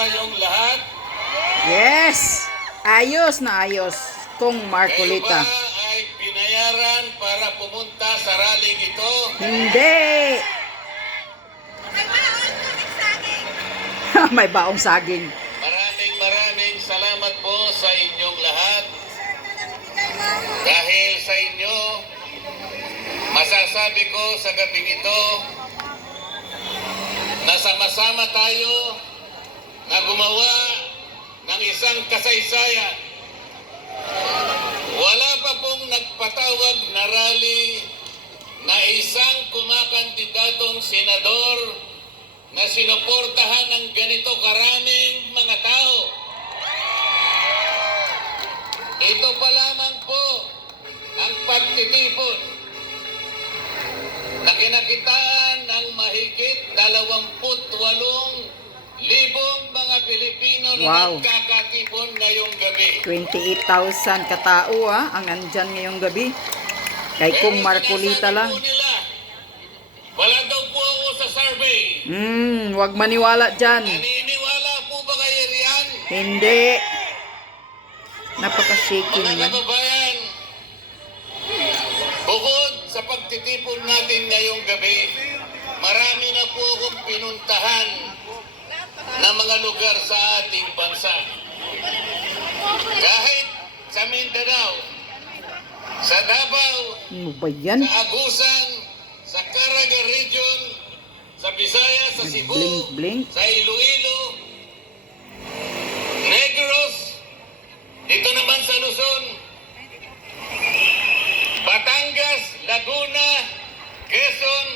kayong lahat? Yes! Ayos na ayos, Kung Kayo Marcolita. ba ay pinayaran para pumunta sa rallying ito? Hindi! May baong saging. Maraming salamat po sa inyong lahat. Dahil sa inyo, masasabi ko sa gabing ito na sama-sama tayo na gumawa ng isang kasaysayan. Wala pa pong nagpatawag na rally na isang kumakandidatong senador na sinuportahan ng ganito karaming mga tao. Ito pa lamang po ang pagtitipon na kinakitaan ng mahigit 28,000 mga Pilipino na Wow. nagkakatipon ngayong gabi. 28,000 katao ang andyan ngayong gabi. Kay Pero Kung Marcolita sinasabi lang. po nila, wala daw po ako sa survey. Wag maniwala dyan. Naniniwala po ba kayo riyan? Hindi. Napaka-shaky Mga naman. kababayan, bukod sa pagtitipon natin ngayong gabi, marami na po akong pinuntahan na mga lugar sa ating bansa. Kahit sa Mindanao, sa Davao, Ano ba yan? sa Agusan, sa Caraga Region, sa Visayas, sa Cebu, Blink-blink. sa Iloilo, Negros, dito naman sa Luzon, Batangas, Laguna, Quezon,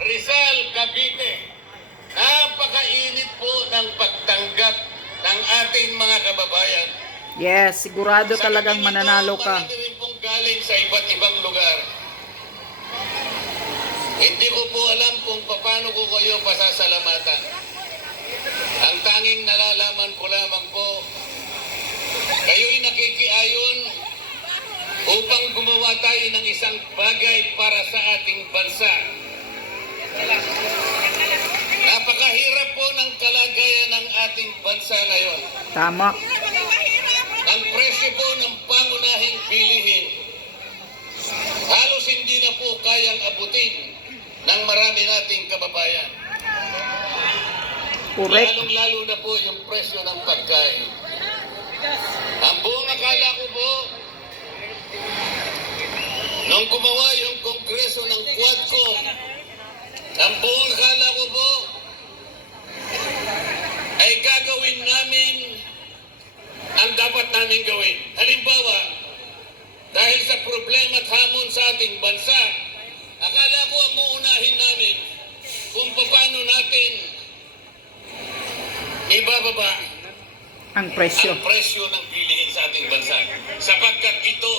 Rizal, Cavite. Napakainit po ng pagtanggap ng ating mga kababayan. Yes, sigurado Sa talagang gabing ito, mananalo ka. Marami rin pong galing sa iba't ibang lugar. Hindi ko po alam kung paano ko kayo pasasalamatan. Ang tanging nalalaman ko lamang po, kayo'y nakikiayon upang gumawa tayo ng isang bagay para sa ating bansa. Napakahirap po ng kalagayan ng ating bansa ngayon. Tama. Ang presyo po ng pangunahing bilihin halos hindi na po kayang abutin ng marami nating kababayan. Correct. Lalong-lalo na po yung presyo ng pagkain. Ang buong akala ko po, nung gumawa yung kongreso ng Quadcom, ang buong akala ko po, ay gagawin namin ang dapat namin gawin. Halimbawa, dahil sa problema at hamon sa ating bansa, akala ko ang uunahin namin kung paano natin ibababa Ang presyo. ang presyo ng bilihin sa ating bansa. Sapagkat ito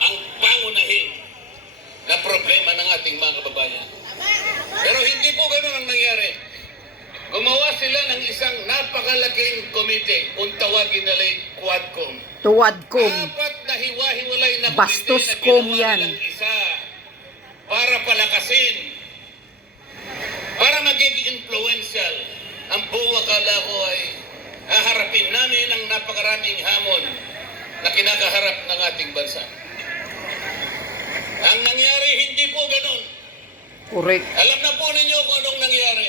ang pangunahin na problema ng ating mga kababayan. Pero hindi po ganun ang nangyari. Gumawa sila ng isang napakalaking komite, kung tawagin nila Quadcom. Tuwadkom. Apat na hiwa-hiwalay na Bastos komite na com ginawa yan. nilang isa para palakasin, para maging influential. Ang buong akala ko ay haharapin namin ang napakaraming hamon na kinakaharap ng ating bansa. Ang nangyari, hindi po ganun. Correct. Alam na po ninyo kung anong nangyari.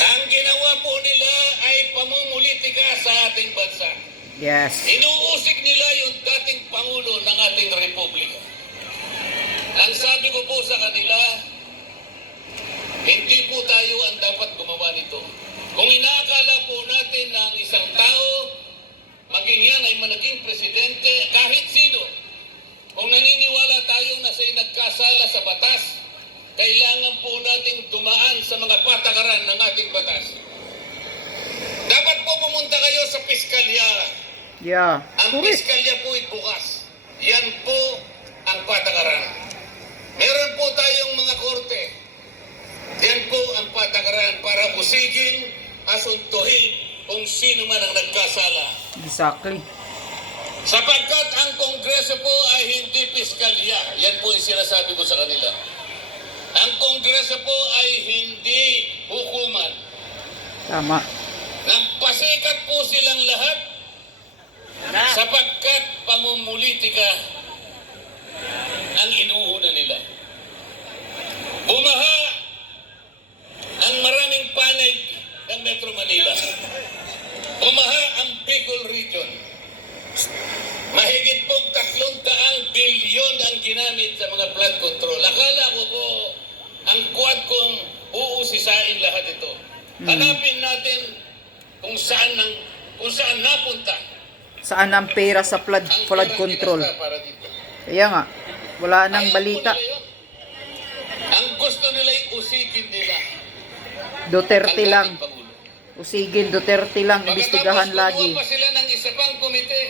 Ang ginawa po nila ay pamumulitika sa ating bansa. Yes. Inuusig nila yung dating Pangulo ng ating Republika. Ang sabi ko po sa kanila, hindi po tayo ang dapat gumawa nito. Kung inaakala po natin na ang isang tao, maging yan ay managing presidente, kahit sino, kung naniniwala tayo na siya'y nagkasala sa batas, kailangan po nating dumaan sa mga patakaran ng ating batas. Dapat po pumunta kayo sa piskalya. Yeah. Ang Correct. piskalya po ay bukas. Yan po ang patakaran. Meron po tayong mga korte. Yan po ang patakaran para busigin, asuntuhin kung sino man ang nagkasala. Exactly. Sapagkat ang Kongreso po ay hindi piskalya. Yan po yung sinasabi ko sa kanila. Ang Kongreso po ay hindi hukuman. Tama. Nagpasikat po silang lahat sapagkat pamumulitika ang inuuna nila. Bumaha ang maraming panig ng Metro Manila. Bumaha ang Bicol Region. Mahigit pong 300 bilyon ang ginamit sa mga flood control. Akala ko po ang quad kong uusisain lahat ito. Hanapin natin kung saan napunta Saan ang pera sa flood ang perang control? ginasta para dito. Kaya nga, wala nang Ayaw po balita. nila yun. Ang gusto nila ay usikin nila Duterte ang lang. dating Pangulo. Usigin Duterte lang, imbestigahan Pagkatapos lagi. gumawa pa sila ng isa pang komite.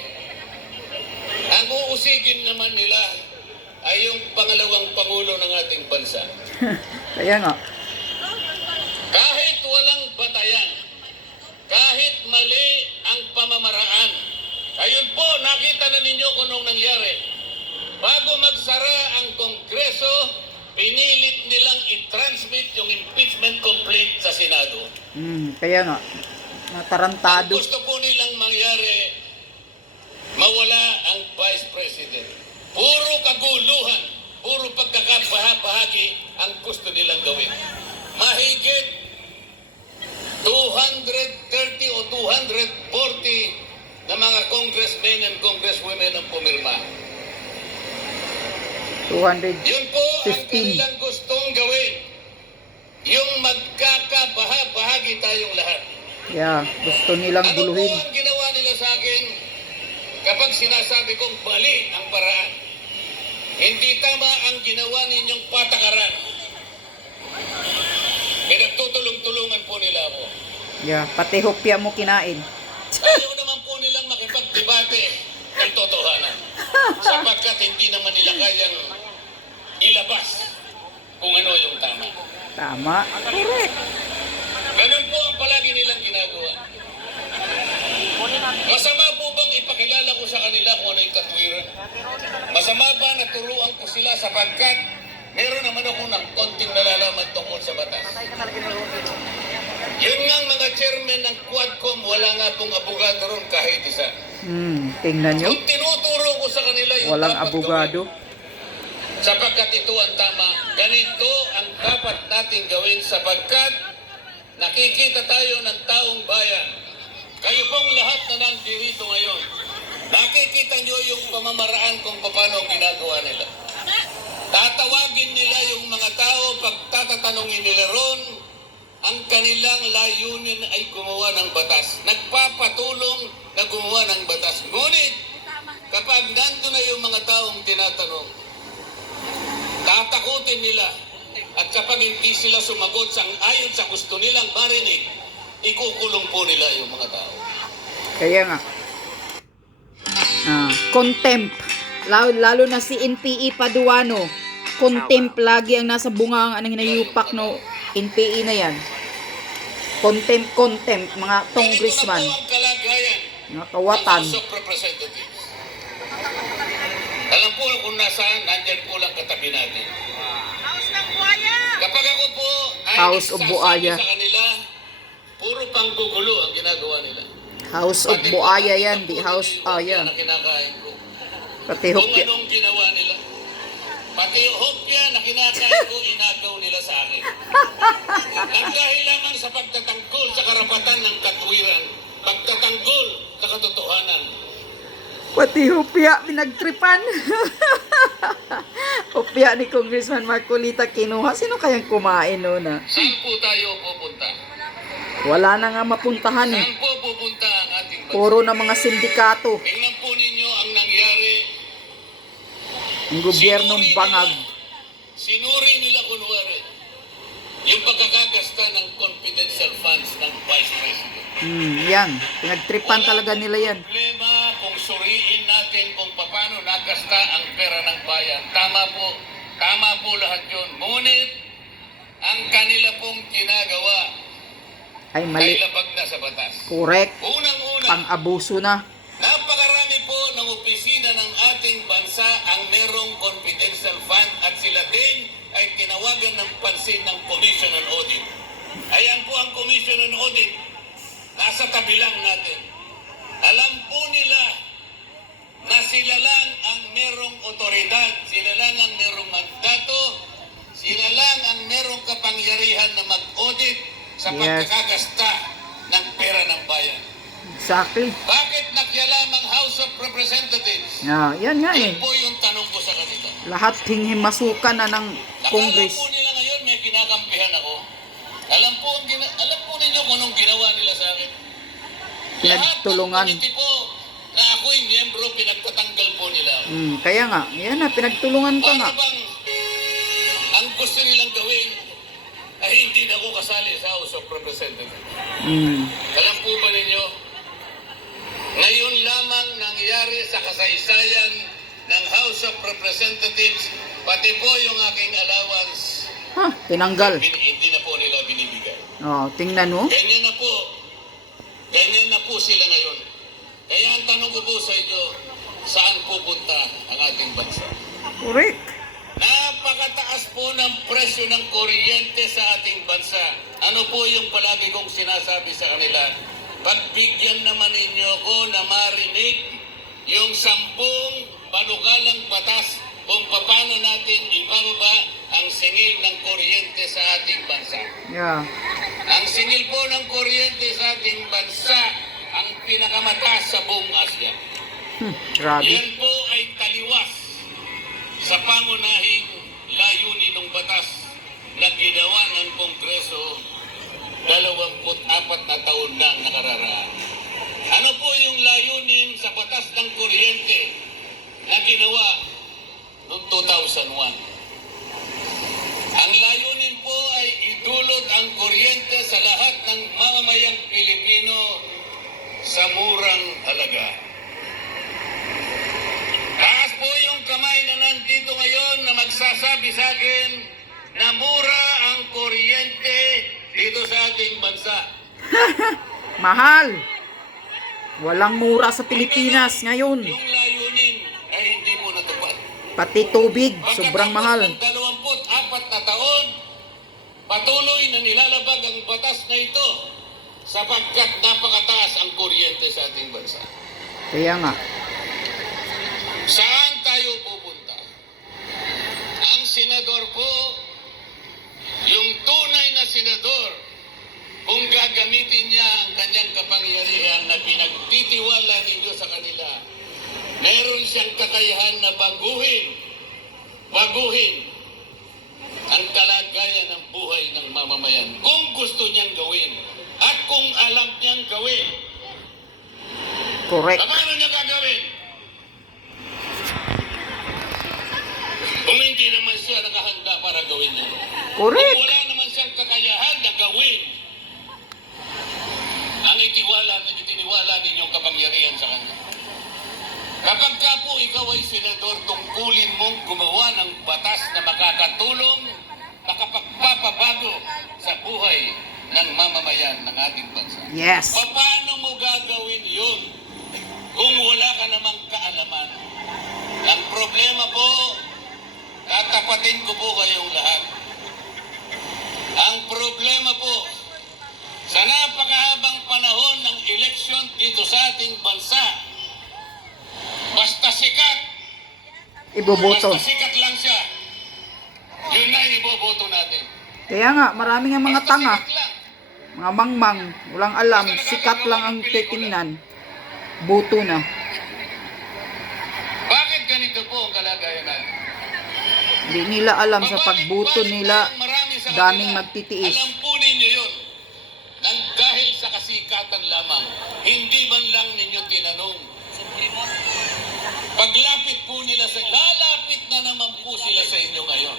Ang uusigin naman nila ay yung pangalawang Pangulo ng ating bansa. Kaya nga. Kahit walang batayan, kahit mali ang pamamaraan, ayun po, nakita na ninyo kung anong nangyari. Bago magsara ang Kongreso, pinilit nilang i-transmit yung impeachment complaint sa Senado. Kaya nga. Ang Natarantado. gusto po nilang mangyari, mawala ang Vice President. Puro kaguluhan, puro pagkakabahagi ang gusto nilang gawin. Mahigit 230 o 240 na mga congressmen and congresswomen ang pumirma. 200. Yun po ang 15. kanilang gustong gawin. Yung magkakabahagi tayong lahat. Yeah, gusto nilang Ano po guluhin. ang ginawa nila sa akin kapag sinasabi kong mali ang paraan? Hindi tama ang ginawa ninyong patakaran. Pinagtutulong-tulungan po nila ako. Yeah, pati hopya mo kinain. Ayaw naman po nilang makipagdebate ng totohanan. Sapagkat hindi naman nila kayang ilabas kung ano yung tama. Tama. Correct. Ganun po ang palagi nilang ginagawa. Masama po bang ipakilala ko sa kanila kung ano yung katwiran? Masama ba na turuan ko sila sapagkat meron naman ako ng konting nalalaman tungkol sa batas? Yun nga mga chairman ng Quadcom, wala nga pong abogado ron kahit isa. Tingnan nyo. Kung tinuturo ko sa kanila yung Walang dapat abogado. gawin, sapagkat ito ang tama, ganito ang dapat natin gawin sapagkat nakikita tayo ng taong bayan. Kayo pong lahat na nandito ngayon, nakikita nyo yung pamamaraan kung paano ginagawa nila. Tatawagin nila yung mga tao, pagtatatanungin nila ron, ang kanilang layunin ay gumawa ng batas. Nagpapatulong na gumawa ng batas. Ngunit, kapag nandun na yung mga taong tinatanong, tatakutin nila. At kapag hindi sila sumagot ayon sa gusto nilang marinig, ikukulong po nila yung mga tao. Kaya nga. Contempt. Lalo na si NPE Paduano. Contempt lagi ang nasa bunga ang hinayupak no NPE na yan. Contempt, mga congressman. Ganito na po ang kalagayan Mga kawatan. ng House of Representatives. Alam po kung nasaan, nandyan po lang katabi natin. Kapag ako po ay House of nagsasabi Buaya. sa kanila, puro panggugulo ang ginagawa nila. House of Pati Buaya po, yan, pati di po House, yung hopya yan. na kinakain ko. Pati Kung hopya. anong ginawa nila. Pati yung hopya na kinakain ko, inagaw nila sa akin. Ang dahil lamang sa pagtatanggol sa karapatan ng katwiran, pagtatanggol sa katotohanan. Pati hopya, pinagtripan. Hopya ni Congressman Marcolita kinuha. Sino kayang kumain noon Saan po tayo pupunta? Wala na nga mapuntahan eh. Saan po pupunta ang ating bansa? Puro na mga sindikato. Tingnan po ninyo ang nangyari. Ang gobyernong bangag. Sinuri nila kunwari yung pagkakagasta ng confidential funds ng Vice President. Yan. Pinagtripan talaga nila yan. Problema kung suriin natin kung paano nagasta ang pera ng bayan. Tama po lahat yun. Ngunit, ang kanila pong ginagawa Ay ay mali. labag na sa batas. Correct. Unang-una, Pang-abuso na. napakarami po ng opisina ng ating bansa ang merong confidential fund at sila din ay tinawagan panawagan ng pansin ng Commission on Audit. Ayan po ang Commission on Audit. Nasa tabi lang natin. Alam po nila na sila lang ang merong otoridad, sila lang ang merong mandato, sila lang ang merong kapangyarihan na mag-audit sa Yes. pagkakagasta ng pera ng bayan. Exactly. Bakit nakialam ang House of Representatives? Yan nga eh. Yan po yung tanong ko sa kanila. Lahat hinghimasukan na ng Nakala Congress. po nila ngayon may kinakampihan ako. Alam po ninyo kung anong ginawa nila sa akin. Pinagtulungan. Lahat ng komite po na ako'y miyembro, pinagtatanggal po nila ako. Kaya nga, yan na, pinagtulungan ka nga. Para bang ang gusto nilang gawin ay hindi na ako kasali sa House of Representatives. Alam po ba ninyo, ngayon lamang nangyari sa kasaysayan ng House of Representatives, pati po yung aking allowance, Tinanggal. hindi na po nila binibigay. Tingnan mo. Ganyan na po sila ngayon. Kaya ang tanong ko po sa inyo, saan pupunta ang ating bansa? Correct. Napakataas po ng presyo ng kuryente sa ating bansa. Ano po yung palagi kong sinasabi sa kanila? Pagbigyan naman ninyo ko na marinig yung 10 panukalang batas kung paano natin ibababa ang singil ng kuryente sa ating bansa. Yeah. Ang singil po ng kuryente sa ating bansa ang pinakamataas sa buong Asya. Grabe. Yan po ay taliwas sa pangunahing layunin ng batas na ginawa ng Kongreso 24 na taon na nakararaan. Ano po yung layunin sa batas ng kuryente na ginawa noong 2001? Ang layunin po ay idulot ang kuryente sa lahat ng mamamayang Pilipino sa murang halaga. Taas po yung kamay na nandito ngayon na magsasabi sa akin na mura ang kuryente dito sa ating bansa. Mahal. Walang mura sa Pilipinas ngayon. Yung layunin ay hindi po natupad. Pati tubig, sobrang mahal. Pagkatapos ng 24 na taon, patuloy na nilalabag ang batas na ito sapagkat napakataas ang kuryente sa ating bansa. Kaya nga. Saan tayo pupunta? Ang senador po, yung tunay na senador, kung gagamitin niya ang kanyang kapangyarihan na pinagtitiwala ninyo sa kanila, meron siyang kakayahan na baguhin ang kalagayan ng buhay ng mamamayan. Kung gusto niyang gawin at kung alam niyang gawin, Correct. paano niya gagawin? Kung hindi naman siya nakahanda para gawin niya. Correct. Kung wala naman siyang kakayahan na gawin ang itiniwala ninyong kapangyarihan sa kanya. Kapag ka po ikaw ay senador, tungkulin mong gumawa ng batas na makakatulong, makapagpapabago sa buhay ng mamamayan ng ating bansa. Yes. Paano mo gagawin yun kung wala ka namang kaalaman? Ang problema po, tatapatin ko po kayong lahat. Ang problema po, sa napakahabang panahon ng eleksyon dito sa ating bansa, basta sikat lang siya, yun na iboboto natin. Kaya nga, marami nga mga Basta tanga. sikat lang. Mga mangmang, walang alam, sikat lang ang titingnan. Boto na. Bakit ganito po ang kalagayan natin? Hindi nila alam sa pagboto nila, Marami sa daming kanila. magtitiis. Alam po ninyo yun. Nang dahil sa kasikatan lamang, hindi man lang ninyo tinanong. Paglapit po nila lalapit na naman po sila sa inyo ngayon.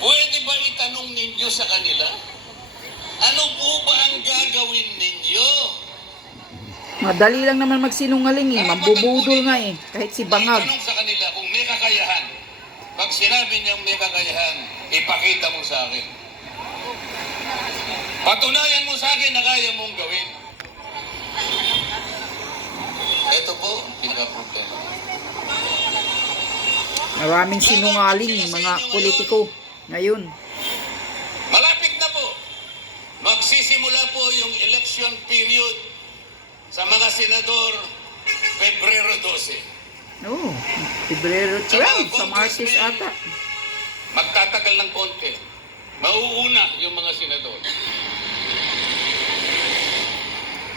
Pwede ba itanong ninyo sa kanila? Ano po ba ang gagawin ninyo? Madali lang naman magsinungaling eh. Mambubudol nga eh. Kahit si Bangag. Itanong sa kanila kung may kakayahan. Pag sinabi niyang may kakayahan, ipakita mo sa akin. Patunayan mo sa akin na kaya mong gawin. Ito po, pinaka-problema. Maraming sinungaling mga politiko ngayon. yung election period sa mga senador Pebrero 12. Oh, Pebrero 12, sa Martes ata. Magtatagal ng konti. Mauuna yung mga senador.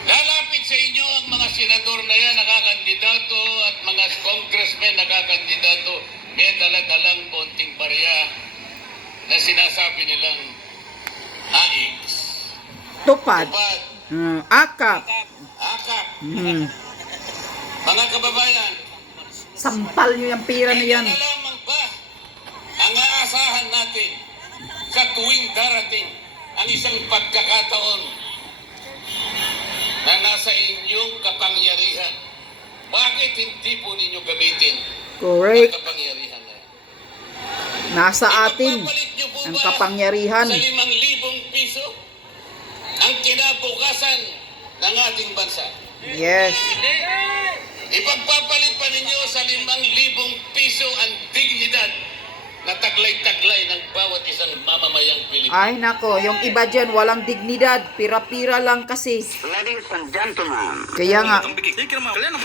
Lalapit sa inyo ang mga senador na yan, nakakandidato, at mga congressmen nakakandidato. May daladalang konting barya na sinasabi nilang AIX. Tupad. Tupad, Akap. akap. Hmm. Mga kababayan, Sampal nyo yung pira na yan. kaya na lamang ba ang aasahan natin sa tuwing darating ang isang pagkakataon na nasa inyong kapangyarihan? Bakit hindi po ninyo gamitin ang Correct. kapangyarihan na yan? Nasa atin Ipagpapalit niyo po ang ba kapangyarihan. sa 5,000 piso ang kinabukasan ng ating bansa? Yes. Ipagpapalit pa ninyo sa 5,000 piso ang dignidad na taglay-taglay ng bawat isang mamamayang Pilipino. Ay nako, yung iba dyan walang dignidad. Pira-pira lang kasi. Ladies and gentlemen, Kaya nga,